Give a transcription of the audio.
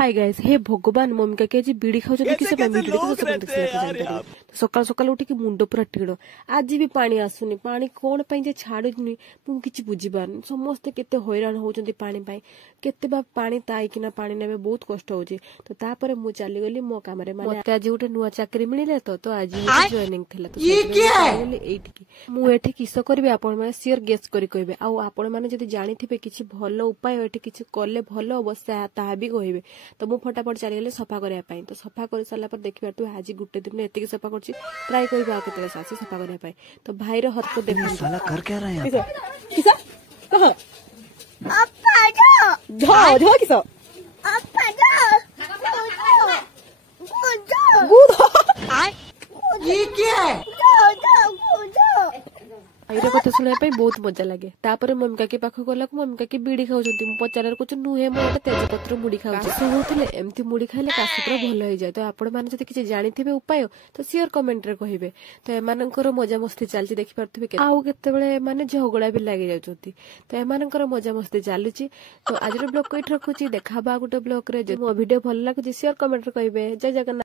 Hi guys हे भगवान mummy का आज बीड़ी खाऊ किस सकाल सकाल उठिक मुंड पूरा टीड़ आज भी पानी आसुनी पानी कौन जे छाड़ुनी मुझे बुझीपार समस्ते केते हैरान होती पानी केते बा पानी ताईकिना पानी ने बहुत कष्ट हो तो तापर मु चली गली मो काम मत आज गोटे नुआ चाकरी मिले तो आज जॉइनिंग मुझे किस करी आपण मैंने सियोर गेस करी कहबे आपण मैंने जदि जानी किसी भल उपाय एठी किसी कले भल अवस्था ता भी कहबे तो मु फटाफट चलीगली सफा करने तो सफा कर सारा पर देखिए तू आज गोटे दिन एति सफा कर ट्राए कर आके सफा करने तो भाईर हरकत देख कर क्या रहा है ये क्या है भाईर कथा शुणा बहुत मजा लगे तापर मम्मी के पाख गला मम्मी का बीड़ी खाऊँ पचार कुछ नुहे मोटे तेजपत्र मुड़ी खाऊले एमती मुड़ी खाइले काश पूरा भल हो जाए तो आपण मैंने जब किसी जानी उपाय तो सियोर कमेंट रे कहे तो एमानकर मजा मस्ती चलती देखिपे आउ केते माने झगड़ा भी लगी जाती तो एमानकर मजा मस्ती चलुची तो आज ब्लॉग को रखुची देखा गोटे ब्लॉग रे जो मो वीडियो भल लगुच सियोर कमेंट रे कहे जय जगन्नाथ।